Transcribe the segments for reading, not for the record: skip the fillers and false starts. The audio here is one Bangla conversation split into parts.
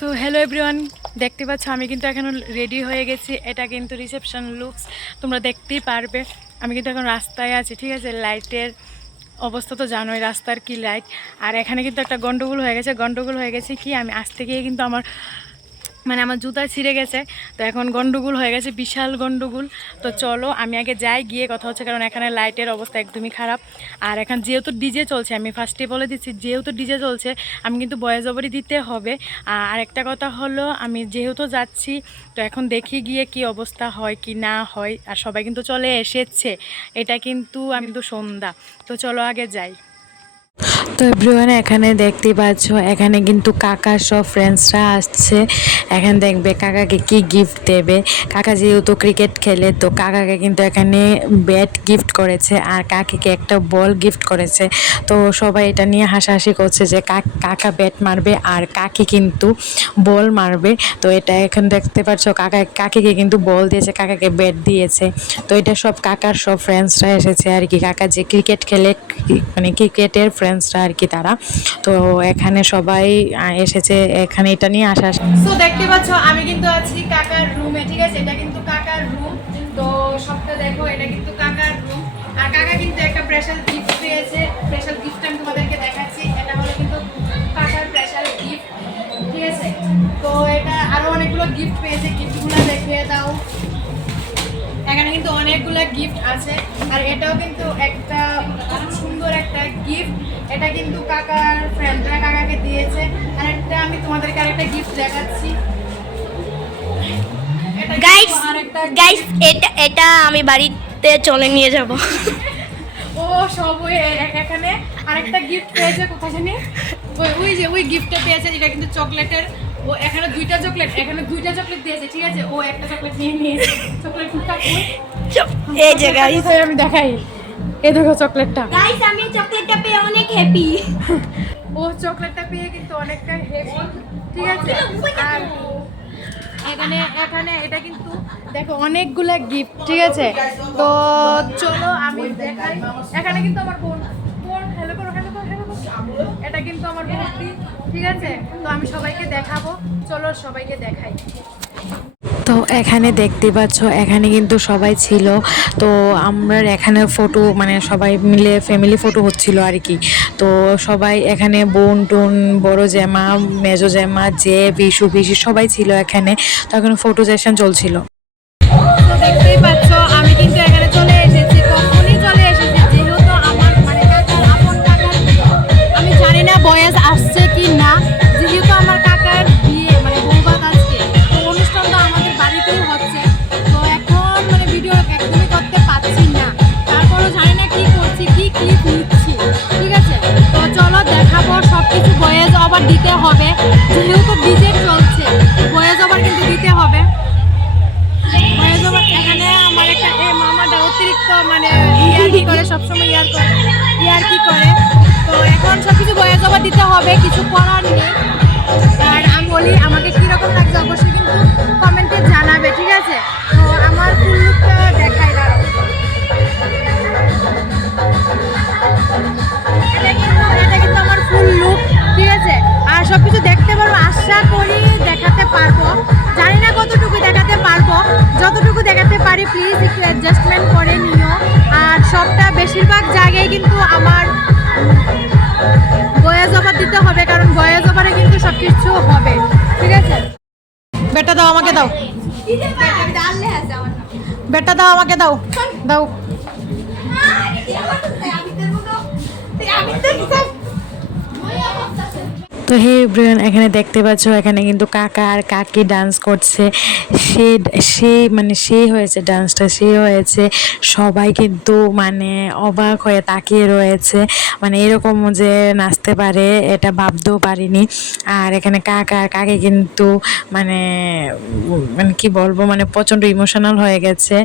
সো হ্যালো এভরিওয়ান, দেখতে পাচ্ছ আমি কিন্তু এখন রেডি হয়ে গেছি। এটা কিন্তু রিসেপশন লুকস, তোমরা দেখতেই পারবে। আমি কিন্তু এখন রাস্তায় আছি, ঠিক আছে। লাইটের অবস্থা তো জানোই, রাস্তার কি লাইট। আর এখানে কিন্তু একটা গন্ডগোল হয়ে গেছে কি, আমি আসতে গিয়ে কিন্তু আমার জুতা ছিঁড়ে গেছে। তো এখন গন্ডগোল হয়ে গেছে, বিশাল গন্ডগোল। তো চলো আমি আগে যাই, গিয়ে কথা হচ্ছে, কারণ এখানে লাইটের অবস্থা একদমই খারাপ। আর এখন যেহেতু ডিজে চলছে, আমি ফার্স্টে বলে দিচ্ছি, যেহেতু ডিজে চলছে আমি কিন্তু ভয়েস ওভারই দিতে হবে। আর একটা কথা হলো, আমি যেহেতু যাচ্ছি, তো এখন দেখি গিয়ে কি অবস্থা হয় কি না হয়। আর সবাই কিন্তু চলে এসেছে, এটা কিন্তু আমি কিন্তু সন্ধ্যা। তো চলো আগে যাই। তো এভরিওয়ান, এখানে দেখতে পাচ্ছ, এখানে কিন্তু কাকার সব ফ্রেন্ডসরা আসছে। এখানে দেখবে কাকাকে কি গিফট দেবে। কাকা যেহেতু ক্রিকেট খেলে, তো কাকাকে কিন্তু এখানে ব্যাট গিফট করেছে আর কাকিকে একটা বল গিফট করেছে। তো সবাই এটা নিয়ে হাসাহাসি করছে যে কাকা ব্যাট মারবে আর কাকি কিন্তু বল মারবে। তো এটা এখন দেখতে পাচ্ছ, কাকিকে কিন্তু বল দিয়েছে, কাকাকে ব্যাট দিয়েছে। তো এটা সব কাকার সব ফ্রেন্ডসরা এসেছে আর কি, কাকা যে ক্রিকেট খেলে, মানে ক্রিকেটের ফ্রেন্ডসরা আর কি তারা। তো এখানে সবাই এসেছে, এখানে এটা নিয়ে আসা। তো দেখতে পাচ্ছ আমি কিন্তু আছি কাকার রুমে, ঠিক আছে। এটা কিন্তু কাকার রুম। তো সবটা দেখো, এটা কিন্তু কাকার রুম। আর কাকা কিন্তু একটা স্পেশাল গিফট পেয়েছে। স্পেশাল গিফট আমি তোমাদেরকে দেখাচ্ছি। এটা হলো কিন্তু কাকার স্পেশাল গিফট, ঠিক আছে। তো এটা আরো অনেকগুলো গিফট পেয়েছে, গিফটগুলো দেখিয়ে দাও। এখানে কিন্তু অনেকগুলো গিফট আছে। আর এটাও কিন্তু একটা সুন্দর একটা গিফট। এটা কিন্তু কাকার ফ্রেন্ডরা কাকাকে দিয়েছে। আর একটা আমি তোমাদেরকে আরেকটা গিফট দেখাচ্ছি। গাইস এটা আমি বাড়িতে চলে নিয়ে যাব। ও সব ওই এখানে আরেকটা গিফট পেয়েছে, কোথায় জানি ওই গিফটটা পেয়েছে। এটা কিন্তু চকলেটের। ও এখানে দুইটা চকলেট দিয়েছে, ঠিক আছে। ও একটা চকলেট নিয়ে নিয়েছে। চকলেটটা এই যে গাইস, আমি দেখাই, এই দেখো চকলেটটা। আমি চকলেটটা পেয়ে অনেক হ্যাপি। ও চকলেটটা পেয়ে কিন্তু অনেকটা হেভি, ঠিক আছে। আর এখানে এটা কিন্তু দেখো অনেকগুলা গিফট, ঠিক আছে। তো চলো আমি দেখাই। এখানে কিন্তু আমার বোন হ্যালো করো। এটা কিন্তু আমার বোনটি, ঠিক আছে। তো আমি সবাইকে দেখাবো, চলো সবাইকে দেখাই। তো এখানে দেখতে পাচ্ছ, এখানে কিন্তু সবাই ছিল। তো আমরা এখানে ফটো, মানে সবাই মিলে ফ্যামিলি ফটো হচ্ছিল আর কি। তো সবাই এখানে বোন টোন, বড় জ্যামা, মেজো জ্যামা, যে বিশু পিসি সবাই ছিল এখানে। তো এখানে ফটো সেশন চলছিল। তো দেখতেই পাচ্ছ আমি কিন্তু এখানে চলে এসেছি, কখনই চলে এসেছি, যেহেতু আমার মানে কাকার আপন কাকার বিয়ে। আমি জানি না বয়স আসছে কি না, যেহেতু আমার কাকার বিয়ে মানে বৌভাত আজকে। তো অনুষ্ঠানটা আমাদের বাড়িতেই হচ্ছে। তো এখন মানে ভিডিও একদমই করতে পারছি না, তারপরও জানি না কি করছি, কি ক্লিপ নিচ্ছি, ঠিক আছে। তো চলো দেখাবো সব কিছু। বয়েজ ওভার দিতে হবে, যেহেতু ডিজে চলছে, বয়েজ ওভার কিন্তু দিতে হবে। এখানে আমার একটা মামাটা অতিরিক্ত মানে ইয়ার্কি করে, সবসময় ইয়ার্কি করে। তো এখন সবকিছু বয়ে জমা দিতে হবে, কিছু করার নেই। আর আমি বলি আমাকে কীরকম লাগছে অবশ্যই কিন্তু কমেন্টে জানাবে, ঠিক আছে। তো আমার ফুল লুকটা দেখাই দাঁড়াও। এটা কিন্তু আমার ফুল লুক, ঠিক আছে। আর সব কিছু দেখতে পারবো, আশা করি দেখাতে পারবো। জানি না কতটুকু দেখাতে পারবো, যতটুকু দেখাতে পারি প্লিজ একটু অ্যাডজাস্টমেন্ট করে নিও। আর সবটা বেশিরভাগ জায়গায় কিন্তু আমার ভয়েস ওভার দিতে হবে, কারণ ভয়েস ওভারে কিন্তু সব কিছু হবে, ঠিক আছে। বেটা দাও, আমাকে দাও, বেটা দাও, আমাকে দাও, দাও। তো হে ব্রিয়ান, এখানে দেখতে পাচ্ছ, এখানে কিন্তু কাকা আর কাকি ডান্স করছে। সে হয়েছে ডান্সটা, সে হয়েছে। সবাই কিন্তু মানে অবাক হয়ে তাকিয়ে রয়েছে, মানে এরকম যে নাচতে পারে এটা ভাবতেও পারিনি। আর এখানে কাকা আর কাকি কিন্তু মানে মানে কি বলবো, মানে প্রচণ্ড ইমোশনাল হয়ে গেছে।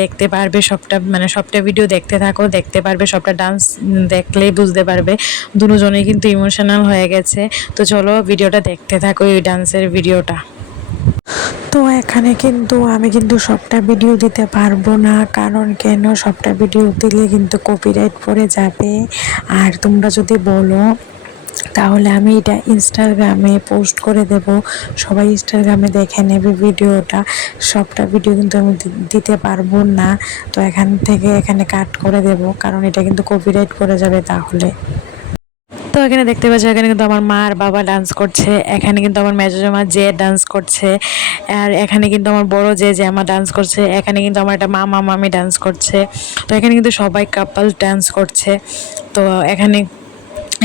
দেখতে পারবে সবটা, মানে সবটা ভিডিও দেখতে থাকো, দেখতে পারবে সবটা। ডান্স দেখলেই বুঝতে পারবে দুজনেই কিন্তু ইমোশনাল হয়ে গেছে। তো চলো ভিডিওটা দেখতে থাকো, এই ডান্সের ভিডিওটা। তো এখানে কিন্তু আমি কিন্তু সবটা ভিডিও দিতে পারবো না, কারণ কেন, সবটা ভিডিও দিলে কিন্তু কপিরাইট পড়ে যাবে। আর তোমরা যদি বলো তাহলে আমি এটা ইনস্টাগ্রামে পোস্ট করে দেব, সবাই ইনস্টাগ্রামে দেখে নেবে ভিডিওটা। সবটা ভিডিও কিন্তু আমি দিতে পারবো না, তো এখানে কাট করে দেব, কারণ এটা কিন্তু কপিরাইট করে যাবে তাহলে। তো এখানে দেখতে পাচ্ছি এখানে কিন্তু আমার মা আর বাবা ডান্স করছে, এখানে কিন্তু আমার মেজো মা যে ডান্স করছে, আর এখানে কিন্তু আমার বড় যে আমার ডান্স করছে, এখানে কিন্তু আমার একটা মামা মামি ডান্স করছে। তো এখানে কিন্তু সবাই কাপল ডান্স করছে। তো এখানে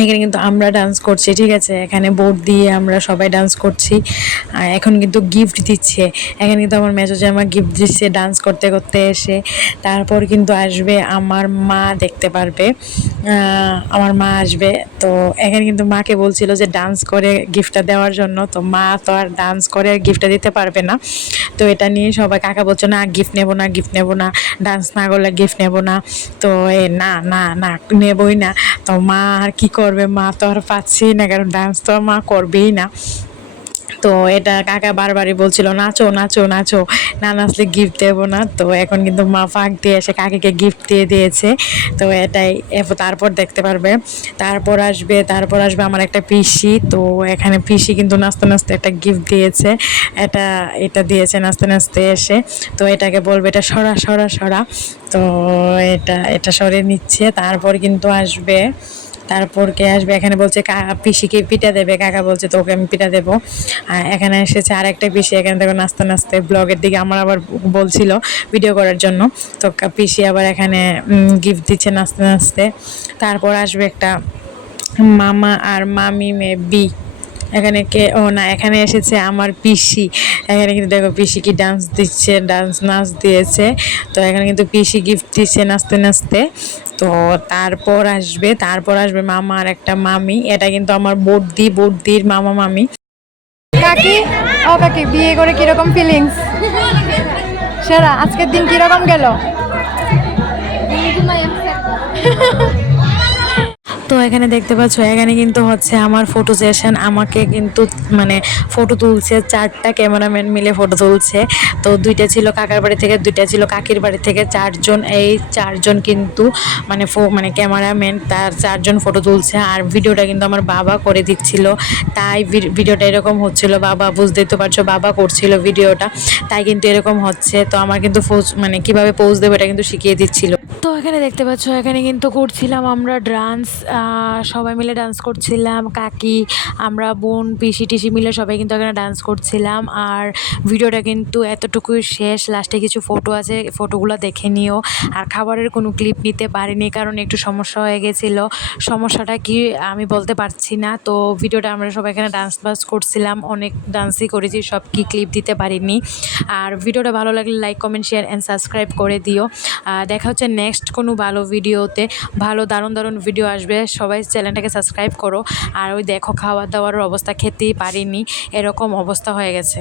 এখানে কিন্তু আমরা ডান্স করছি, ঠিক আছে, এখানে বোর্ড দিয়ে আমরা সবাই ডান্স করছি। আর এখন কিন্তু গিফট দিচ্ছে, এখানে কিন্তু আমার মেজো জামা গিফট দিচ্ছে ডান্স করতে করতে এসে। তারপর কিন্তু আসবে আমার মা, দেখতে পারবে আমার মা আসবে। তো এখানে কিন্তু মাকে বলছিল যে ডান্স করে গিফটটা দেওয়ার জন্য, তো মা তো আর ডান্স করে গিফটটা দিতে পারবে না। তো এটা নিয়ে সবাই, কাকা বলছে না গিফট নেবো না, গিফট নেবো না, ডান্স না করলে গিফট নেবো না। তো না না না নেবই না। তো মা আর কি করবে, মা তো আর পাচ্ছেই না, কারণ ডান্স তো মা করবেই না। তো এটা কাকা বারবারই বলছিল নাচো নাচো নাচো, না নাচলে গিফট দেবো না। তো এখন কিন্তু মা ফাঁক দিয়ে এসে কাকিকে গিফট দিয়ে দিয়েছে। তো এটাই, তারপর দেখতে পারবে। তারপর আসবে আমার একটা পিসি। তো এখানে পিসি কিন্তু নাচতে নাচতে একটা গিফট দিয়েছে, এটা দিয়েছে নাচতে নাচতে এসে। তো এটাকে বলবে এটা সরা সরা সরা। তো এটা সরে নিচ্ছে। তারপর কে আসবে, এখানে বলছে পিসিকে পিঠা দেবে, কাকা বলছে তোকে আমি পিঠা দেবো। আর এখানে এসেছে আরেকটা পিসি, এখানে দেখো নাচতে নাচতে ব্লগের দিকে আমার আবার বলছিল ভিডিও করার জন্য। তো পিসি আবার এখানে গিফট দিচ্ছে নাচতে নাচতে। তারপর আসবে একটা মামা আর মামি মেবি। এখানে কে, ও না, এখানে এসেছে আমার পিসি। এখানে কিন্তু দেখো পিসি কি ডান্স দিচ্ছে, নাচ দিয়েছে। তো এখানে কিন্তু পিসি গিফট দিচ্ছে নাচতে নাচতে। তো তারপর আসবে মামা আর একটা মামি, এটা কিন্তু আমার বড়দির মামা মামি। কাকি, ও কাকি, বিয়ে করে কিরকম ফিলিংস? সেরা, আজকের দিন কিরকম গেল? তো এখানে দেখতে পাচ্ছ, এখানে কিন্তু হচ্ছে আমার ফটো সেশন। আমাকে কিন্তু মানে ফটো তুলছে, 4টা ক্যামেরাম্যান মিলে ফটো তুলছে। তো 2টা ছিল কাকার বাড়ি থেকে, 2টা ছিল কাকির বাড়ি থেকে, 4জন। এই 4জন কিন্তু মানে ক্যামেরাম্যান, তার 4জন ফটো তুলছে। আর ভিডিওটা কিন্তু আমার বাবা করে দিচ্ছিল, তাই ভিডিওটা এরকম হচ্ছিল। বাবা, বুঝতেই তো পারছো, বাবা করছিল ভিডিওটা, তাই কিন্তু এরকম হচ্ছে। তো আমার কিন্তু মানে কীভাবে পোজ দেবো এটা কিন্তু শিখিয়ে দিচ্ছিল। তো এখানে দেখতে পাচ্ছ, এখানে কিন্তু করছিলাম আমরা ডান্স, সবাই মিলে ডান্স করছিলাম, কাকি, আমরা বোন, পিসি টিসি মিলে সবাই কিন্তু এখানে ডান্স করছিলাম। আর ভিডিওটা কিন্তু এতটুকুই শেষ, লাস্টে কিছু ফটো আছে, ফটোগুলো দেখে নিও। আর খাবারের কোনো ক্লিপ নিতে পারিনি, কারণ একটু সমস্যা হয়ে গেছিলো। সমস্যাটা কি আমি বলতে পারছি না। তো ভিডিওটা আমরা সবাই এখানে ডান্স বাস করছিলাম, অনেক ডান্সই করেছি, সব কি ক্লিপ দিতে পারিনি। আর ভিডিওটা ভালো লাগলে like comment share and subscribe করে দিও। দেখা হচ্ছে নেক্সট কোনো ভালো ভিডিওতে, ভালো দারুণ দারুণ ভিডিও আসবে। সবাই চ্যানেলটাকে সাবস্ক্রাইব করো। আর ওই দেখো খাওয়া দাওয়ার অবস্থা, খেতেই পারিনি, এরকম অবস্থা হয়ে গেছে।